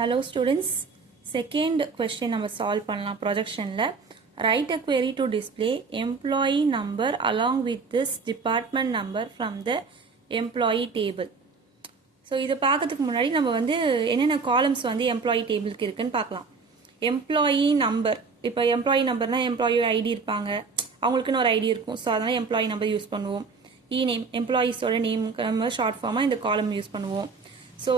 Hello students, second question நம்ம solve பண்ணலாம் projectionல. Write a query to display employee number along with this department number from the employee table. So இதை பார்க்கறதுக்கு முன்னாடி நம்ம வந்து என்னென்ன காலம்ஸ் வந்து எம்ப்ளாயி டேபிளுக்கு இருக்குன்னு பார்க்கலாம். எம்ப்ளாயி நம்பர், இப்போ எம்ப்ளாயி நம்பர்னா எம்ப்ளாயி ஐடி இருப்பாங்க, அவங்களுக்குன்னு ஒரு ஐடி இருக்கும். ஸோ அதனால எம்ப்ளாயி நம்பர் யூஸ் பண்ணுவோம். நேம், எம்ப்ளாயீஸோட நேமுக்கு நம்ம ஷார்ட் ஃபார்மாக இந்த காலம் யூஸ் பண்ணுவோம். ஸோ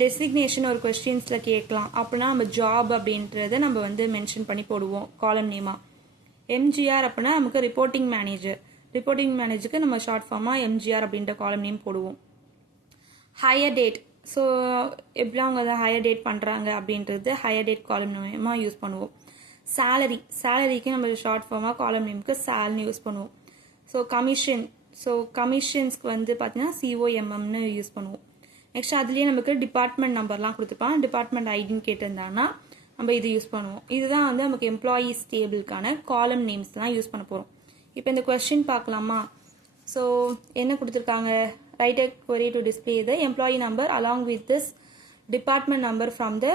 டெசிக்னேஷன் ஒரு கொஸ்டின்ஸில் கேட்கலாம் அப்படின்னா நம்ம ஜாப் அப்படின்றத நம்ம வந்து மென்ஷன் பண்ணி போடுவோம் காலம் நேமாக. எம்ஜிஆர் அப்படின்னா நமக்கு ரிப்போர்ட்டிங் மேனேஜருக்கு நம்ம ஷார்ட் ஃபார்மாக எம்ஜிஆர் அப்படின்ற காலம் நேம் போடுவோம். ஹையர் டேட், ஸோ எப்படி அவங்க அதை ஹையர் டேட் பண்ணுறாங்க அப்படின்றது ஹையர் டேட் காலம் நேமாக யூஸ் பண்ணுவோம். சேலரிக்கு நம்ம ஷார்ட் ஃபார்மாக காலம் நேமுக்கு சால்னு யூஸ் பண்ணுவோம். ஸோ கமிஷன்ஸ்க்கு வந்து பார்த்தீங்கன்னா COMMனு யூஸ் பண்ணுவோம். நெக்ஸ்ட் அதுலேயே நமக்கு டிபார்ட்மெண்ட் நம்பர்லாம் கொடுத்துருப்பான், டிபார்ட்மெண்ட் ஐடின்னு கேட்டிருந்தாங்கன்னா நம்ம இது யூஸ் பண்ணுவோம். இதுதான் வந்து நமக்கு எம்ப்ளாயீஸ் டேபிளுக்கான காலம் நேம்ஸ் தான் யூஸ் பண்ண போகிறோம். இப்போ இந்த கொஸ்டின் பார்க்கலாமா? ஸோ என்ன கொடுத்துருக்காங்க? Right a query to display the employee number along with this department number from the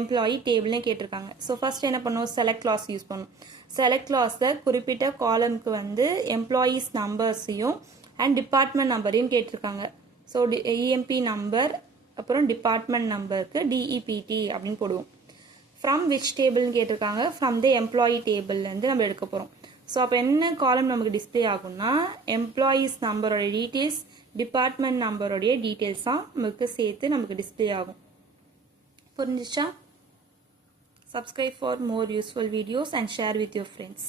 employee table கேட்டிருக்காங்க. ஸோ ஃபர்ஸ்ட் என்ன பண்ணுவோம்? செலக்ட் கிளாஸ் யூஸ் பண்ணும். செலக்ட் கிளாஸில் குறிப்பிட்ட காலம்க்கு வந்து எம்ப்ளாயீஸ் நம்பர்ஸையும் அண்ட் டிபார்ட்மெண்ட் நம்பரையும் கேட்டிருக்காங்க. ஸோ EMP நம்பர் அப்புறம் டிபார்ட்மெண்ட் நம்பருக்கு DEPT அப்படின்னு போடுவோம். ஃப்ரம் விச் டேபிள்னு கேட்டிருக்காங்க. ஃப்ரம் த எம்ப்ளாயி டேபிள்லேருந்து நம்ம எடுக்க போகிறோம். ஸோ அப்போ என்ன காலம் நமக்கு டிஸ்பிளே ஆகும்னா எம்ப்ளாயீஸ் நம்பரோட டீட்டெயில்ஸ், டிபார்ட்மெண்ட் நம்பரோடைய டீட்டெயில்ஸ் தான் நமக்கு சேர்த்து நமக்கு டிஸ்பிளே ஆகும். புரிஞ்சிச்சா? Subscribe for more useful videos and share with your friends.